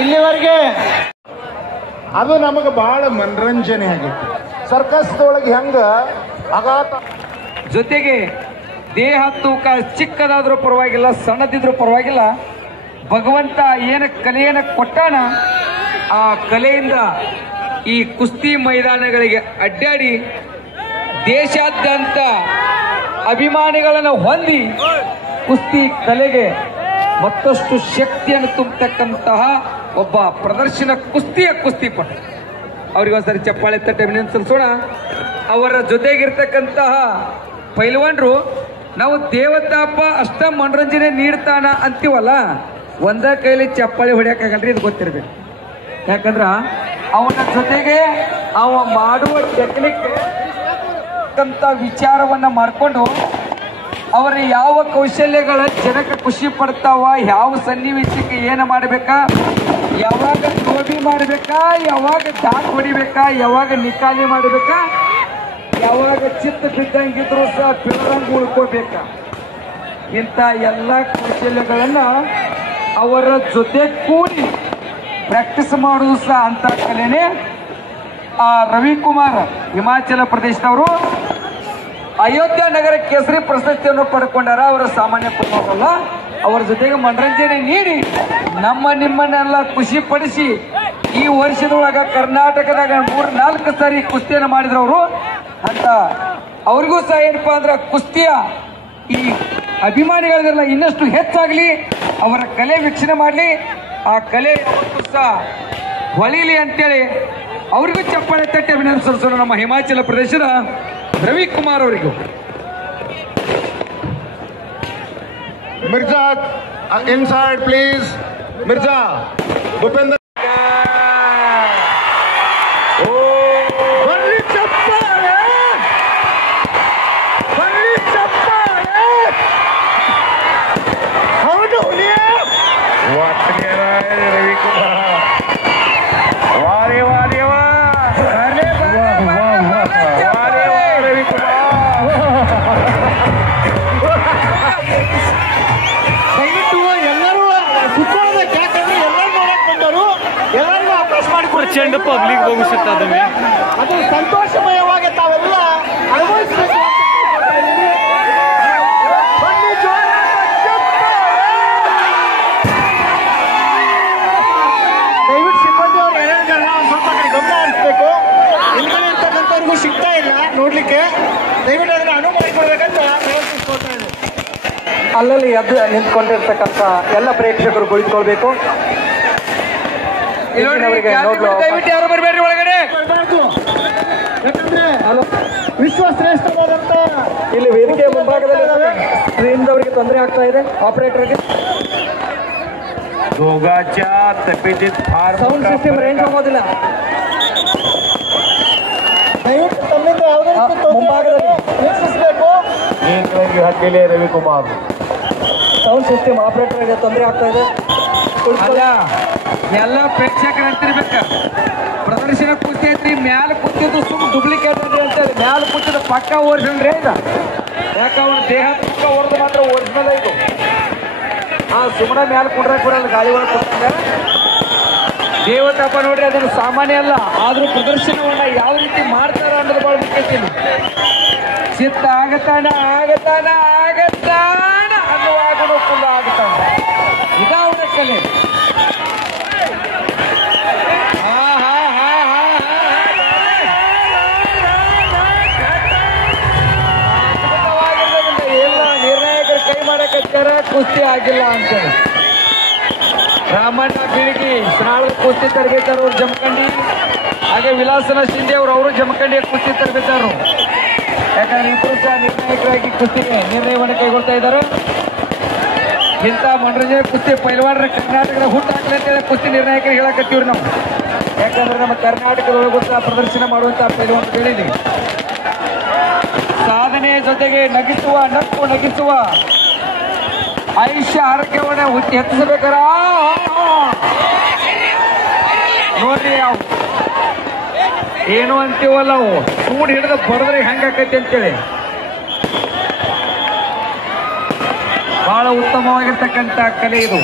ಇಲ್ಲಿವರೆಗೆ ಅದು ನಮಗೆ ಬಹಳ ಮನರಂಜನೆ ಆಗಿತ್ತು. ಸರ್ಕಸ್ದೊಳಗೆ ಹೆಂಗ ಆಘಾತ ಜೊತೆಗೆ ದೇಹ ತೂಕ ಚಿಕ್ಕದಾದ್ರೂ ಪರವಾಗಿಲ್ಲ, ಸಣ್ಣದಿದ್ರೂ ಪರವಾಗಿಲ್ಲ, ಭಗವಂತ ಏನ ಕಲೆಯನ್ನು ಕೊಟ್ಟಾನ ಆ ಕಲೆಯಿಂದ ಈ ಕುಸ್ತಿ ಮೈದಾನಗಳಿಗೆ ಅಡ್ಡಾಡಿ ದೇಶಾದ್ಯಂತ ಅಭಿಮಾನಿಗಳನ್ನು ಹೊಂದಿ ಕುಸ್ತಿ ಕಲೆಗೆ ಮತ್ತಷ್ಟು ಶಕ್ತಿಯನ್ನು ತುಂಬತಕ್ಕಂತಹ ಒಬ್ಬ ಪ್ರದರ್ಶನ ಕುಸ್ತಿಪಟ. ಅವರಿಗೊಂದ್ಸರಿ ಚಪ್ಪಾಳೆ ತಟ್ಟೆ ಅಭಿನಂದಿಸೋಣ. ಅವರ ಜೊತೆಗಿರ್ತಕ್ಕಂತಹ ಪೈಲ್ವಾನ್ರು ನಾವು ದೇವತಾಪ ಅಷ್ಟ ಮನೋರಂಜನೆ ನೀಡ್ತಾನ ಅಂತೀವಲ್ಲ, ಒಂದ ಕೈಲಿ ಚಪ್ಪಾಳೆ ಹೊಡಿಯಕ್ಕಾಗಲ್ರಿ, ಇದು ಗೊತ್ತಿರ್ಬೇಕು. ಯಾಕಂದ್ರ ಅವನ ಜೊತೆಗೆ ಅವ ಮಾಡುವ ಟೆಕ್ನಿಕ್ ಅಂತ ವಿಚಾರವನ್ನ ಮಾಡಿಕೊಂಡು ಅವರ ಯಾವ ಕೌಶಲ್ಯಗಳ ಜನಕ್ಕೆ ಖುಷಿ ಪಡ್ತಾವ, ಯಾವ ಸನ್ನಿವೇಶಕ್ಕೆ ಏನು ಮಾಡಬೇಕಾ, ಯಾವಾಗ ನೋಡಿ ಮಾಡಬೇಕಾ, ಯಾವಾಗ ದಾಟ್ ಹೊಡಿಬೇಕಾ, ಯಾವಾಗ ನಿಕಾಲಿ ಮಾಡಬೇಕಾ, ಯಾವಾಗ ಚಿತ್ತ ಬಿದ್ದಂಗಿದ್ರು ಸಹ ಬಿಡದಂಗೆ ಉಳ್ಕೋಬೇಕಾ, ಇಂಥ ಎಲ್ಲ ಕೌಶಲ್ಯಗಳನ್ನ ಅವರ ಜೊತೆ ಕೂಡಿ ಪ್ರಾಕ್ಟೀಸ್ ಮಾಡುವುದು ಸಹ ಅಂತ ಕಲೆನೇ. ಆ ರವಿಕುಮಾರ್ ಹಿಮಾಚಲ ಪ್ರದೇಶದವರು ಅಯೋಧ್ಯ ನಗರ ಕೇಸರಿ ಪ್ರಶಸ್ತಿಯನ್ನು ಪಡ್ಕೊಂಡಾರ. ಅವರ ಸಾಮಾನ್ಯ ಕುಟುಂಬವಲ್ಲ, ಅವರ ಜೊತೆಗೆ ಮನರಂಜನೆ ನೀಡಿ ನಿಮ್ಮನ್ನೆಲ್ಲ ಖುಷಿ ಪಡಿಸಿ ಈ ವರ್ಷದೊಳಗ ಕರ್ನಾಟಕದಾಗ 3-4 ಸಾರಿ ಕುಸ್ತಿಯನ್ನು ಮಾಡಿದ್ರು ಅವರು. ಅಂತ ಅವ್ರಿಗೂ ಸಹ ಏನಪ್ಪಾ ಅಂದ್ರೆ ಕುಸ್ತಿಯ ಈ ಅಭಿಮಾನಿಗಳಿಗೆಲ್ಲ ಇನ್ನಷ್ಟು ಹೆಚ್ಚಾಗ್ಲಿ, ಅವರ ಕಲೆ ವೀಕ್ಷಣೆ ಮಾಡಲಿ, ಆ ಕಲೆ ಯಾವತ್ತೂ ಸಹ ಹೊಳಿಲಿ ಅಂತೇಳಿ ಅವ್ರಿಗೂ ಚಪ್ಪಾಳೆ ತಟ್ಟೆ ಅಭಿನಂದಿಸೋಣ ನಮ್ಮ ಹಿಮಾಚಲ ಪ್ರದೇಶದ ರವಿಕುಮಾರ್ ಅವರಿಗೂ. Mirza inside please. ಮಿರ್ಜಾ ಭೂಪೇಂದ್ರ ಪ್ರಚಂಡ ಪಬ್ಲಿಕ್ ಭವಿಷ್ಯತ್ತದವೆ, ಅದು ಸಂತೋಷಮಯವಾಗಿ ತಾವೆಲ್ಲ ಅನುಭವಿಸಬೇಕು. ದಯವಿಟ್ಟು ಸಿಬ್ಬಂದಿ ಅವರು ಹೇಳೋದನ್ನ ಸ್ವಲ್ಪ ಗಮನ ಹರಿಸಬೇಕು. ಇಲ್ಗಡೆ ಇರ್ತಕ್ಕಂಥವ್ರಿಗೂ ಸಿಗ್ತಾ ಇಲ್ಲ ನೋಡ್ಲಿಕ್ಕೆ, ದಯವಿಟ್ಟು ಅದನ್ನು ಅನುವು ಮಾಡಿಕೊಡ್ಬೇಕಂತ ವಿನಂತಿಸ್ಕೊಳ್ತಾ ಇದೆ. ಅಲ್ಲಲ್ಲಿ ಎದ್ದು ನಿಂತ್ಕೊಂಡಿರ್ತಕ್ಕಂಥ ಎಲ್ಲ ಪ್ರೇಕ್ಷಕರು ಕುಳಿತುಕೊಳ್ಬೇಕು. ದಯವಿಟ್ಟು ಯಾರು ಬರಬೇಡ್ರಿ ಒಳಗಡೆ. ಯಾಕಂದ್ರೆ ವಿಶ್ವಶ್ರೇಷ್ಠವಾದಂತ ಇಲ್ಲಿ ವೇದಿಕೆ ಮುಂಭಾಗದಲ್ಲಿ ಸ್ಕ್ರೀನ್ದವರಿಗೆ ತೊಂದರೆ ಆಗ್ತಾ ಇದೆ, ಆಪರೇಟರ್ಗೆ. ಸೌಂಡ್ ಸಿಸ್ಟಮ್ ರೇಂಜ್ ಹೋಗೋದಿಲ್ಲ. ದಯವಿಟ್ಟು ತಮ್ಮಿಂದ ಯಾವುದೇ ಮುಂಭಾಗದಲ್ಲಿ ವೀಕ್ಷಿಸಬೇಕು. ಹಕ್ಕಿಲೆ ರವಿಕುಮಾರ್ ಸೌಂಡ್ ಸಿಸ್ಟಮ್ ಆಪರೇಟರ್ಗೆ ತೊಂದರೆ ಆಗ್ತಾ ಇದೆ. ಎಲ್ಲ ಪ್ರೇಕ್ಷಕರು ಅಂತಿರ್ಬೇಕ. ಪ್ರದರ್ಶನ ಕುಸ್ತಿ ಐತ್ರಿ, ಮ್ಯಾಲ ಕೂತಿದ್ದು ಸುಮ್ ಡುಪ್ಲಿಕೇಟ್ ಅಂತ ಹೇಳಿ ಮ್ಯಾಲ ಕೂತಿದ್ದು ಪಕ್ಕ ಓರಿಜಿನಲ್ ಇದು. ಯಾಕ ಅವನ ದೇಹ ಪಕ್ಕ ಹೊಡೆದು ಮಾತ್ರ ಓರಿಜಿನಲ್ ಇದು. ಸುಮ್ಮನೆ ಮ್ಯಾಲ ಕುಡ್ರಕ್ ಬರಲ್ಲ, ಗಾಳಿ ಒಳಗೆ ಕೂತ್ಕೊಂಡ ದೇವತಾಪ ನೋಡ್ರಿ, ಅದನ್ನು ಸಾಮಾನ್ಯ ಅಲ್ಲ. ಆದ್ರೂ ಪ್ರದರ್ಶನವನ್ನ ಯಾವ ರೀತಿ ಮಾಡ್ತಾರ ಅನ್ನೋದು ಬಹಳ ಮುಖ್ಯ. ಚಿತ್ತ ಆಗತಾನ ಅನ್ನುವಾಗಲೂ ಫುಲ್ ಆಗತಾನ. ಇದ ಅವನ ಕಲೆ. ಎಲ್ಲ ನಿರ್ಣಾಯಕರು ಕೈ ಮಾಡಕತ್ತಾರ, ಕುಸ್ತಿ ಆಗಿಲ್ಲ ಅಂತೇಳಿ. ರಾಮಣ್ಣ ಬೀಳಿಗಿ ಸ್ನಾಳದ ಕುಸ್ತಿ ತರಬೇತಾರು ಜಮಖಂಡಿ, ಹಾಗೆ ವಿಲಾಸನ ಶಿಂದೆ ಅವರು ಜಮಖಂಡಿಯ ಕುಸ್ತಿ ತರಬೇತಾರು. ಯಾಕಂದ್ರೆ ಇಬ್ಬರು ಸಹ ನೇರವಾಗಿ ಕುಸ್ತಿ ನಿರ್ಣಯವನ್ನು ಕೈಗೊಳ್ತಾ ಇದ್ದಾರೆ. ಇಂಥ ಮನರಂಜನೆ ಕುಸ್ತಿ ಪೈಲ್ವಾನರ ಕರ್ನಾಟಕದ ಹುಟ್ಟು ಹಾಕಲಿ ಅಂತೇಳಿ ಕುಸ್ತಿ ನಿರ್ಣಾಯಕರಿಗೆ ಹೇಳಕತ್ತೀವ್ರಿ ನಾವು. ಯಾಕಂದ್ರೆ ನಮ್ಮ ಕರ್ನಾಟಕದೊಳಗುತ್ತ ಪ್ರದರ್ಶನ ಮಾಡುವಂತಹ ಪೈಲ್ವಾನ ಹೇಳಿದೀವಿ. ಸಾಧನೆಯ ಜೊತೆಗೆ ನಗಿಸುವ ಆಯುಷ್ಯ ಆರೋಗ್ಯವನ್ನು ಹೆಚ್ಚಿಸಬೇಕಾರ ನೋಡ್ರಿ ಅವು ಏನು ಅಂತೀವಲ್ಲ ಅವು ಸೂಡ್ ಹಿಡಿದು ಬಡದ್ರೆ ಹೆಂಗಾಕೈತಿ ಅಂತೇಳಿ ಬಹಳ ಉತ್ತಮವಾಗಿರ್ತಕ್ಕಂಥ ಕಲೆ ಇದು.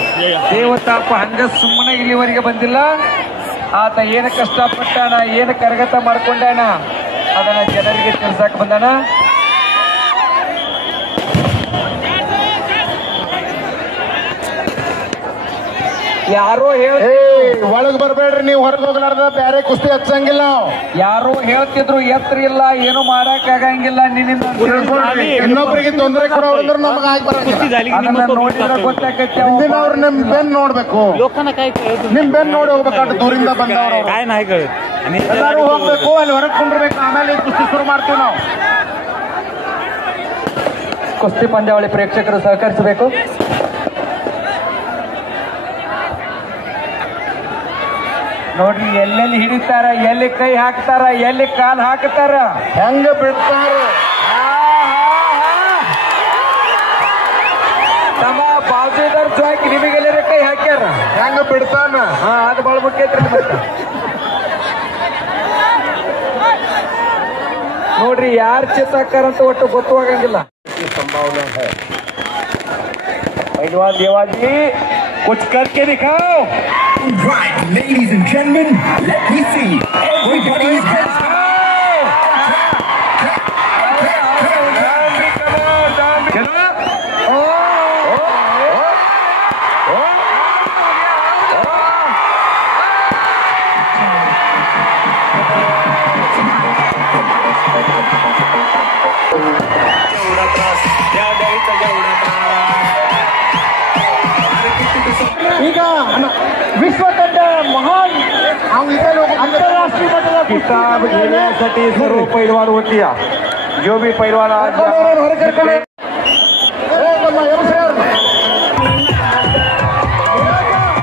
ದೇವತಾಪ ಹಂಗ ಸುಮ್ಮನೆ ಇಲ್ಲಿವರೆಗೆ ಬಂದಿಲ್ಲ. ಆತ ಏನು ಕಷ್ಟಪಟ್ಟಾನ, ಏನು ಕರಗತ ಮಾಡ್ಕೊಂಡಾನ ಅದನ್ನ ಜನರಿಗೆ ತಿಳ್ಸಾಕ್ ಬಂದಾನ. ಯಾರೋ ಒಳಗ್ ಬರ್ಬೇಡ್ರಿ, ನೀವು ಹೊರಗೆ ಹೋಗ್ಲಾರ್ದ ಬೇರೆ ಕುಸ್ತಿ ಹಚ್ಚಂಗಿಲ್ಲ. ಯಾರೋ ಹೇಳ್ತಿದ್ರು ಎತ್ತರ ಇಲ್ಲ, ಏನು ಮಾಡಕ್ ಆಗಂಗಿಲ್ಲ, ನಿನ್ನಿಂದ ಇನ್ನೊಬ್ಬರಿಗೆ ತೊಂದರೆ ಕೊಡೋದ್ರ ನಮಗ ನೋಡಿದ್ರೆ ಗೊತ್ತಾಕೈತಿ. ಹಿಂದಿನವ್ರು ನಿಮ್ ಬೆನ್ ನೋಡ್ಬೇಕು, ನಿಮ್ ಬೆನ್ ನೋಡಿ ಹೋಗ್ಬೇಕಾದ್ರೆ ದೂರಿಂದ ಬಂದವ್ರು ಎಲ್ಲರೂ ಹೋಗ್ಬೇಕು, ಅಲ್ಲಿ ಹೊರಗೆ ಕುಂಡ್ರಬೇಕು, ಆಮೇಲೆ ಕುಸ್ತಿ ಶುರು ಮಾಡ್ತೀವಿ ನಾವು. ಕುಸ್ತಿ ಪಂದ್ಯಾವಳಿ ಪ್ರೇಕ್ಷಕರು ಸಹಕರಿಸಬೇಕು. ನೋಡ್ರಿ ಎಲ್ಲೆಲ್ಲಿ ಹಿಡಿತಾರ, ಎಲ್ಲಿ ಕೈ ಹಾಕ್ತಾರ, ಎಲ್ಲಿ ಕಾಲ್ ಹಾಕ್ತಾರ, ಹೆಂಗ ಬಿಡ್ತಾರ. ತಮ್ಮ ಬಾಜುದಾರ್ ಹಾಕಿ ನಿಮಗೆಲ್ಲರ ಕೈ ಹಾಕ್ಯಾರ, ಹೆಂಗ ಬಿಡ್ತಾನ. ಅದು ಬಹಳ ಮುಖ್ಯ ಐತ್ರಿ. ನೋಡ್ರಿ ಯಾರು ಚಿತ್ತಾಕಾರಂತ ಒಟ್ಟು ಗೊತ್ತಾಗಂಗಿಲ್ಲ. ಸಂಭಾವನಾ है पहलवान देवाजी कुछ करके दिखाओ. Right, ladies and gentlemen, let me see everybody's heads. ಈಗ विश्व ತಂಡ महान अंतरराष्ट्रीय मಟ್ಟದ किताब घेण्यासाठी सर्व पैलवान होती. जो भी पैलवान आज